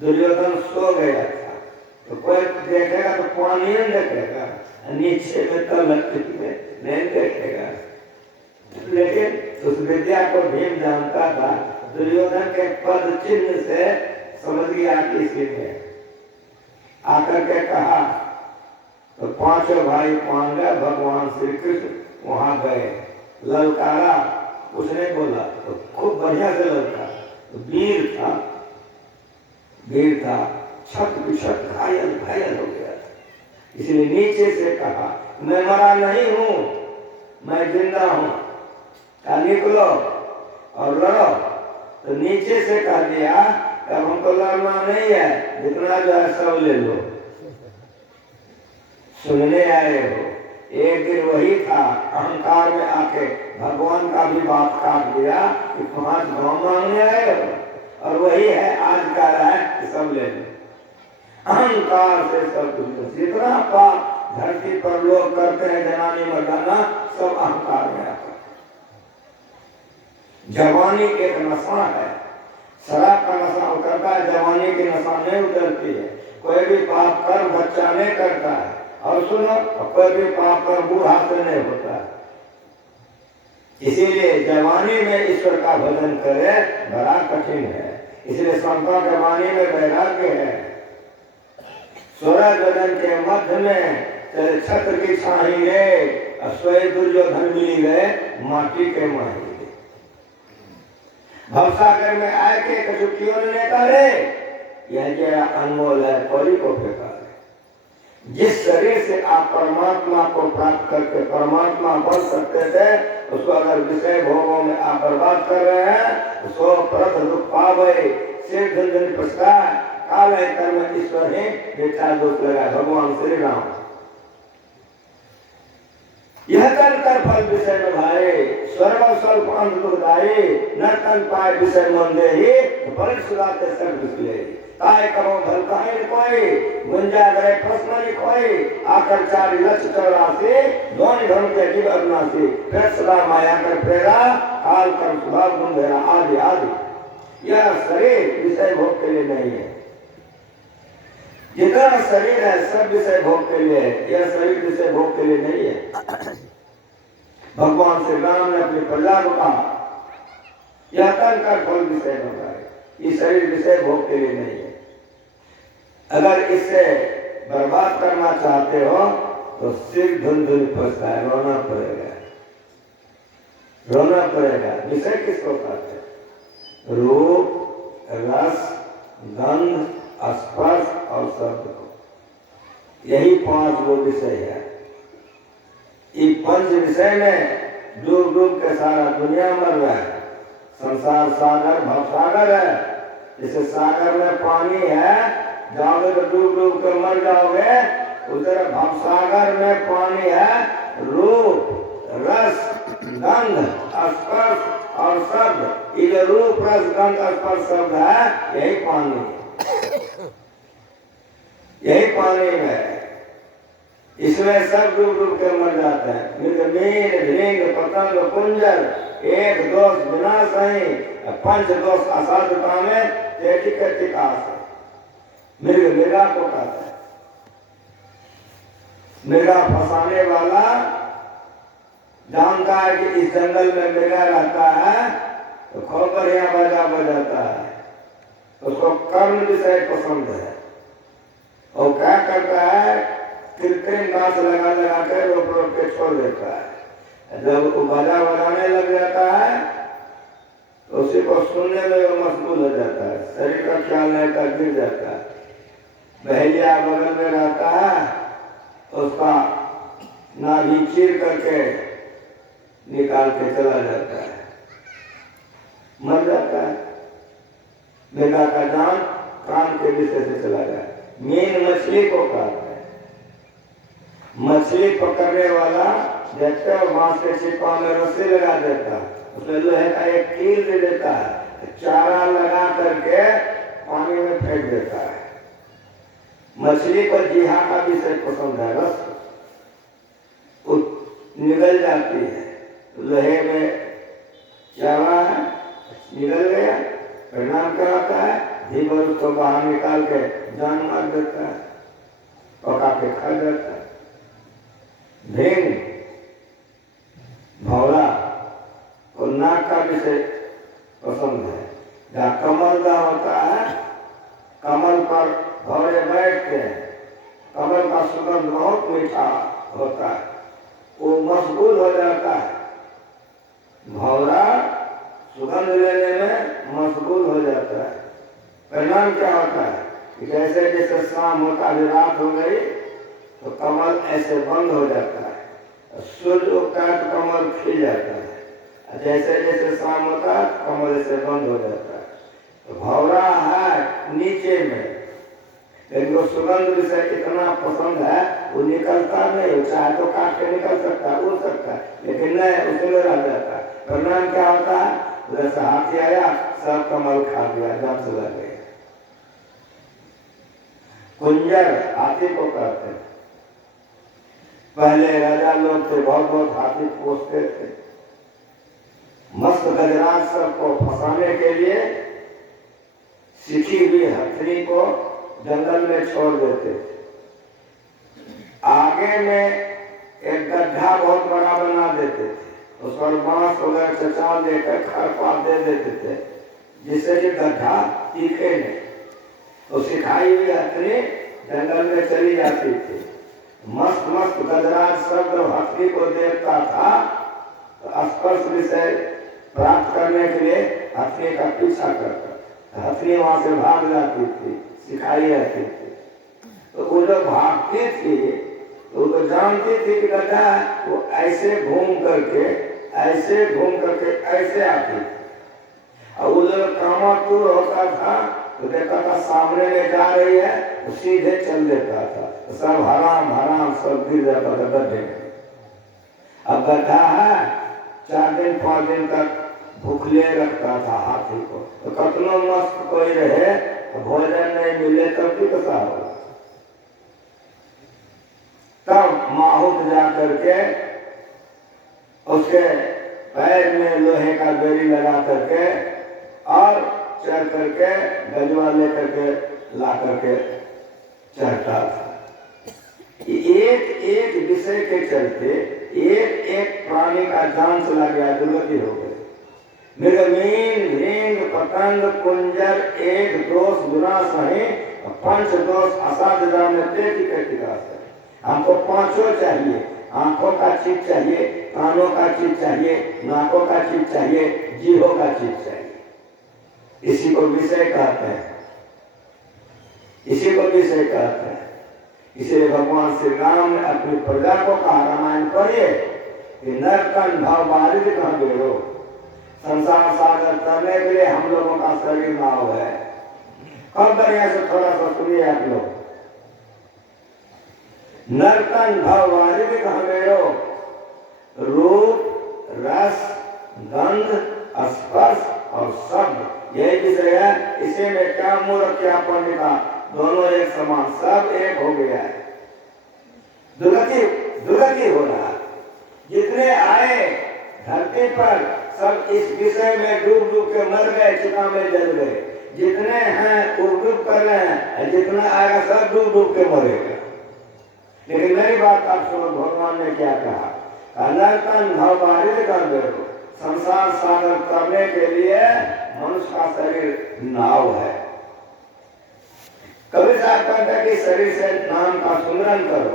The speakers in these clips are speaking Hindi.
दुर्योधन सो गया था, तो कोई देखेगा तो पानी नहीं देखेगा, नीचे में तलक में नहीं देखेगा। लेकिन उस विद्या को भीम जानता था, दुर्योधन के पद चिन्ह से समझ गया कि इसी में आकर के कहा, तो पांचों भाई पांडव भगवान श्री कृष्ण वहां गए, ललकारा, उसने बोला तो खूब बढ़िया से ललकारा, तो वीर था, छत बिछत घायल घायल हो गया था, इसलिए नीचे से कहा, मैं मरा नहीं हूं, मैं जिंदा हूं, निकलो और लड़ो। तो नीचे से कह दिया, अब हमको लड़ना नहीं है, जितना जो है सब ले लो, सुनने आए हो। एक दिन वही था, अहंकार में आके भगवान का भी बात काट दिया कि 5 गांव मांगने आए हो, और वही है आज कह रहा है कि सब ले लो। अहंकार से सब कुछ, जितना पाप धरती पर लोग करते हैं जनानी मर्दाना, सब अहंकार में आता। जवानी एक नशा है, शराब का नशा उतरता है, जवानी की नशा नहीं उतरती है। कोई भी पाप कर बच्चा नहीं करता है, और सुनो, कोई भी पाप कर बूढ़ा से नहीं होता है। इसीलिए जवानी में ईश्वर का भजन करे बड़ा कठिन है, इसलिए संतों के वाणी में वैराग्य है। 16 गगन के मध्य में छत्र की छाही ले, स्वयं दुर्योधन मिली गए माटी के माही। भवसागर में आए के कछुटियों ने नेता रे, यह जरा अनमोल है, कोई को फेंका है। जिस शरीर से आप परमात्मा को प्राप्त करके परमात्मा बन सकते थे, उसको अगर विषय भोगों में आप बर्बाद कर रहे हैं, उसको परत दुख पावे, सिर धन पछताए, काल है कर्म ईश्वर ही बेटा दोष लगा। भगवान श्री राम यह तन कर फल विषय में भाए, स्वर्ग स्वल्प अंत दुखदाई, न तन पाए विषय मन दे ही, बल सुधाते सब विषय। ताय करो भल कहे कोई, गुंजा गए प्रश्न नहीं कोई, आकर 4 लक्ष्य 84, दोनों धर्म के जीव अविनाशी, फिर सदा माया कर प्रेरा, काल कर्म स्वभाव गुण धेरा आदि आदि। यह शरीर विषय भोग के लिए नहीं है, जितना शरीर है सब विषय भोग के लिए है, यह शरीर विषय भोग के लिए नहीं है। भगवान श्री राम ने अपनी प्रजा को कहा, यह तन का फल विषय होता है, ये शरीर विषय भोग के लिए नहीं है। अगर इसे बर्बाद करना चाहते हो तो सिर धुन धुन फंसता है, रोना पड़ेगा, रोना पड़ेगा। विषय किसको कहते हैं? रूप, रस, गंध, स्पर्श और शब्द को, यही 5 वो विषय है। ये 5 विषय में डूब डूब के सारा दुनिया मर रहा है। संसार सागर भव सागर है, जैसे सागर में पानी है, जाओगे तो डूब डूब कर मर जाओगे, उधर भव सागर में पानी है, रूप, रस, गंध, स्पर्श और शब्द। ये जो रूप, रस, गंध, स्पर्श शब्द है, यही पानी है, यही पानी में। इसमें सब डूब डूब के मर जाते हैं। मीन भृंग पतंग कुंजर, एक दोष विनाश नहीं, 5 दोष असाधुता में टिकास। मृगा को कहते हैं, मृगा फंसाने वाला जानता है कि इस जंगल में मृगा रहता है, तो खूब बढ़िया बाजा बजाता है, उसको कर्ण विषय पसंद है, और क्या करता है, कृत्रिम घास लगा लगा कर रोक रोक के छोड़ देता है। जब वो बाजा बजाने लग जाता है तो उसी को सुनने में वो मशगूल हो जाता है, शरीर का ख्याल नहीं कर गिर जाता है। बहेलिया बगल में रहता है, उसका नाभि चीर करके निकाल के चला जाता है, मर जाता है। मृगा का जान कान के विषय से चला गया। मीन मछली को कहते हैं, मछली पकड़ने वाला देखते हो बांस के छिपा में रस्सी लगा देता है, उसमें लोहे का एक कील दे देता है, चारा लगा करके पानी में फेंक देता है। मछली को जीहा का विषय पसंद है, रस निगल जाती है, लोहे में चारा है, निगल गया, परिणाम क्या होता है? जीवन उसको बाहर निकाल के जान मार देता है, पका के खा जाता है। भेंग भौरा और नाक का विषय पसंद है। जहाँ कमल का होता है, कमल पर भौरे बैठते हैं, कमल का सुगंध बहुत मीठा होता है, वो मशगूल हो जाता है। भौरा सुगंध लेने में मशगूल हो जाता है। परिणाम क्या होता है कि जैसे जैसे शाम होता है, रात हो गई तो कमल ऐसे बंद हो जाता है, सूर्य उगता है तो कमल खिल जाता है, जैसे जैसे शाम होता है कमल ऐसे बंद हो जाता है। तो भौरा है नीचे में, लेकिन वो सुगंध विषय इतना पसंद है, वो निकलता नहीं, चाहे तो काट के निकल सकता है, उड़ सकता है, लेकिन नहीं, उसमें रह जाता है। परिणाम क्या होता है? जैसे हाथी आया, सब कमल खा दिया, दम से लग गया। कुंजर हाथी को कहते हैं। पहले राजा लोग थे, बहुत बहुत हाथी पोसते थे। मस्त गजराज सबको फंसाने के लिए सीखी हुई हथनी को जंगल में छोड़ देते थे। आगे में एक गड्ढा बहुत बड़ा बना देते थे, उस पर बांस वगैरह चचा लेकर खरपात दे देते थे, जिससे कि गड्ढा टिके नहीं। तो सिखाई हुई हथनी जंगल में चली जाती थी। मस्त मस्त गजराज सब जब हथनी को देखता था तो स्पर्श विषय प्राप्त करने के लिए हथनी का पीछा करता, हथनी वहां से भाग जाती थी, सिखाई रहती थी। तो वो जो भागती थी तो वो जानती थी कि गड्ढा वो ऐसे घूम करके ऐसे आती थी। और वो जो कामातुर होता था तो देखता था सामने में जा रही है, तो सीधे चल देता था, तो सब हराम हराम सब गिर जाता था गड्ढे में। अब गड्ढा है 4 दिन 5 दिन तक भूखले रखता था हाथी को, तो कतनो मस्त कोई रहे तो भोजन नहीं मिले तब भी कैसा होगा। तब माहूत जा करके उसके पैर में लोहे का बेड़ी लगा करके और चढ़ करके गजवा लेकर के ला करके चढ़ता था। एक एक विषय के चलते एक एक प्राणी का जान चला गया, दुर्गति हो गई। मृगमीन भृंग पतंग कुंजर एक दोष गुना सही, पंच दोष असाध जानते की प्रतिकाश। हमको पांचों चाहिए, आंखों का चीज चाहिए, कानों का चीज चाहिए, नाकों का चीज चाहिए, जीभों का चीज चाहिए। इसी को विषय कहते हैं, इसी को विषय कहते हैं। इसलिए भगवान श्री राम ने अपनी प्रजा को कहा, रामायण पढ़िए कि नर्तन भाव बारिद कह गए, संसार सागर करने के लिए हम लोगों का शरीर नाव है। अब बढ़िया से थोड़ा सा सुनिए आप लोग। नर्तन भाव बारिद कह गए, रूप रस गंध स्पर्श और शब्द यही विषय है। इसी में क्या मूर्ख क्या पंडिता, दोनों एक समान, सब एक हो गया है। दुर्गति हो रहा है। जितने आए धरती पर सब इस विषय में डूब डूब के मर गए, चिता में जल गए। जितने हैं डूब कर रहे हैं, जितना आएगा सब डूब डूब के मरेगा। लेकिन मेरी बात आप सुनो, भगवान ने क्या कहा? अनर्तन भाव बारिद कर दो, संसार सागर करने के लिए मनुष्य का शरीर नाव है। कबीर साहब कहते हैं कि शरीर से नाम का सुमिरन करो।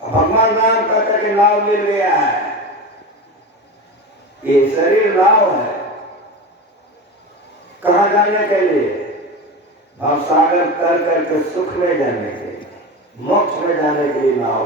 भगवान नाम कहते हैं कि नाव मिल गया है, ये शरीर नाव है। कहाँ जाने के लिए? भव सागर कर करके सुख में जाने के लिए, मोक्ष में जाने के लिए नाव।